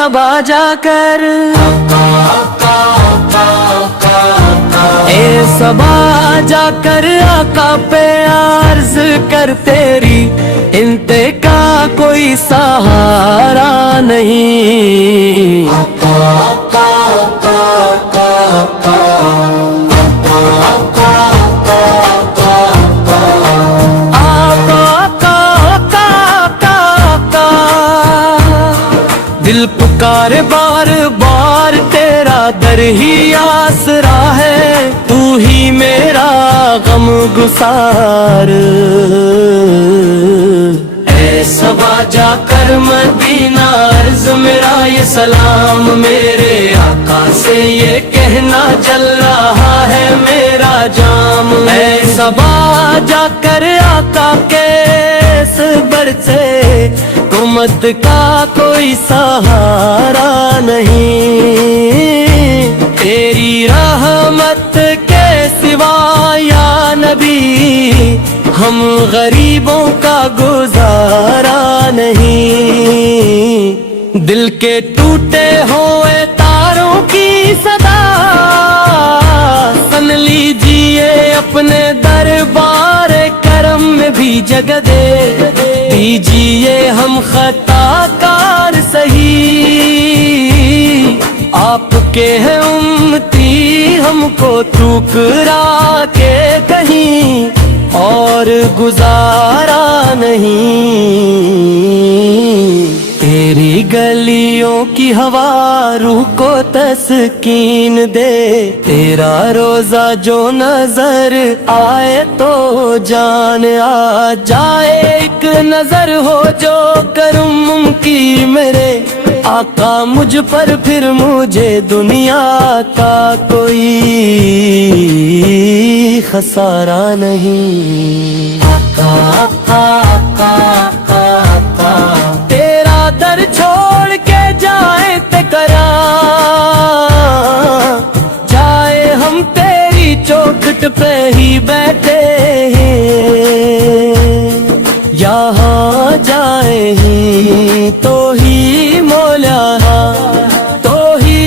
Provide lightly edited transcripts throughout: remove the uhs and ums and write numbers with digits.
सबा जा कर, ए सबा जा कर आका पे अर्ज कर तेरी इनते का कोई सहारा नहीं। दिल पुकारे बार बार तेरा दर ही आसरा है, तू ही मेरा गम गुसार। ऐ सबा जाकर मदीना अर्ज मेरा ये सलाम, मेरे आका से ये कहना जल रहा है मेरा जाम। ऐ सबा जाकर आका के सबर से उम्मत का कोई सहारा नहीं। तेरी रहमत के सिवा या नबी हम गरीबों का गुजारा नहीं। दिल के टूटे हुए तारों की सदा सुन लीजिए, अपने दरबार करम में भी जगह दे दीजिए। हम खताकार सही आपके हैं उम्मती, हमको ठुकरा के कहीं और गुजारा नहीं। तेरी गलियों की हवा रूह को तस्कीन दे, तेरा रोजा जो नजर आए तो जान आ जाए। एक नजर हो जो करम की मेरे आका मुझ पर, फिर मुझे दुनिया का कोई खसारा नहीं। आका आका आका आका तेरा दर छोड़ के जाए ते करा जाए, हम तेरी चौखट पे ही बैठे यहाँ जाए ही तो ही मौला, तो ही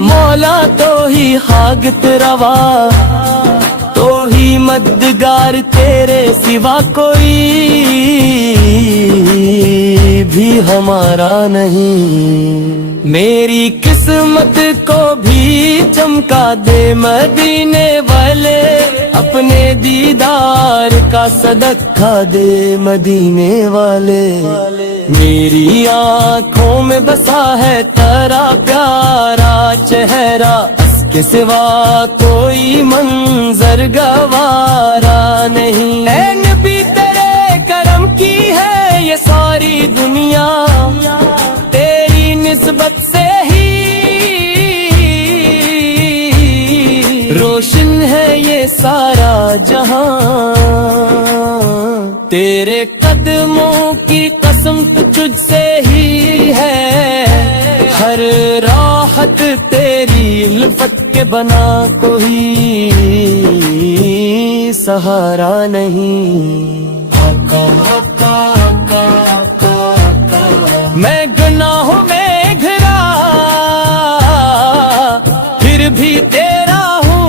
मौला, तो ही हागत रवा, तो ही मददगार तेरे सिवा कोई भी हमारा नहीं। मेरी किस्मत को भी चमका दे मदीने वाले, अपने दीदार का सदका दे मदीने वाले। मेरी आँखों में बसा है तेरा प्यारा चेहरा, इसके सिवा कोई मंजर गवारा नहीं। ऐ नबी तेरे करम की है ये सारी दुनिया, तेरी निस्बत से ही रोशन है ये सारा जहां। तेरे कदमों की कसम तुझसे ही है, हर राहत तेरी इल्फत के बना कोई सहारा नहीं। आका आका आका आका मैं गुनाहों में घिरा फिर भी तेरा हूँ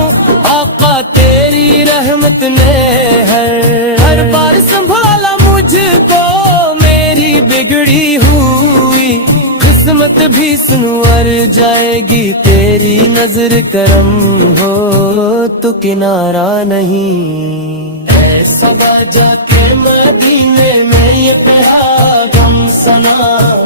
आका, तेरी रहमत ने हर बार संभाला मुझको, मेरी बिगड़ी हुई किस्मत भी सुनवर जाएगी। तेरी नजर करम हो तो किनारा नहीं। ऐसा बाजा के मदीने में ये पैगाम सना,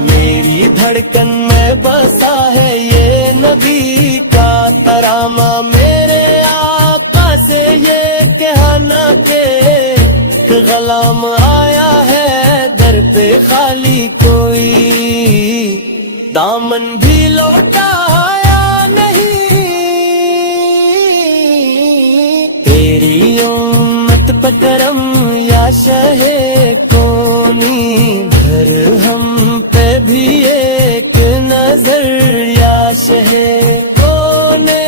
मेरी धड़कन में बसा है ये नबी का तरामा। मेरे आका से ये कहना के गलाम आया है दर पे खाली कोई, दामन भी लौटाया नहीं। तेरी उम्मत पर करम या शहे कोनी, भर हम पे भी एक नजर या शहे कोने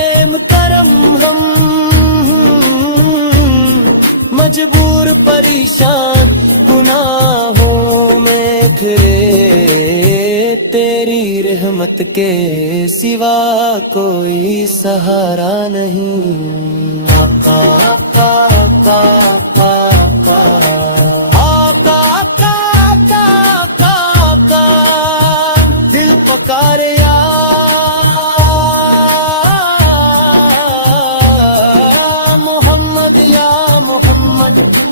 करम। हम मजबूर परेशान गुनाहों में بکھرے، تیری رحمت کے سوا کوئی سہارا نہیں۔ آقا آقا آقا آقا آقا آقا آقا آقا، دل پکارے یا محمد یا محمد۔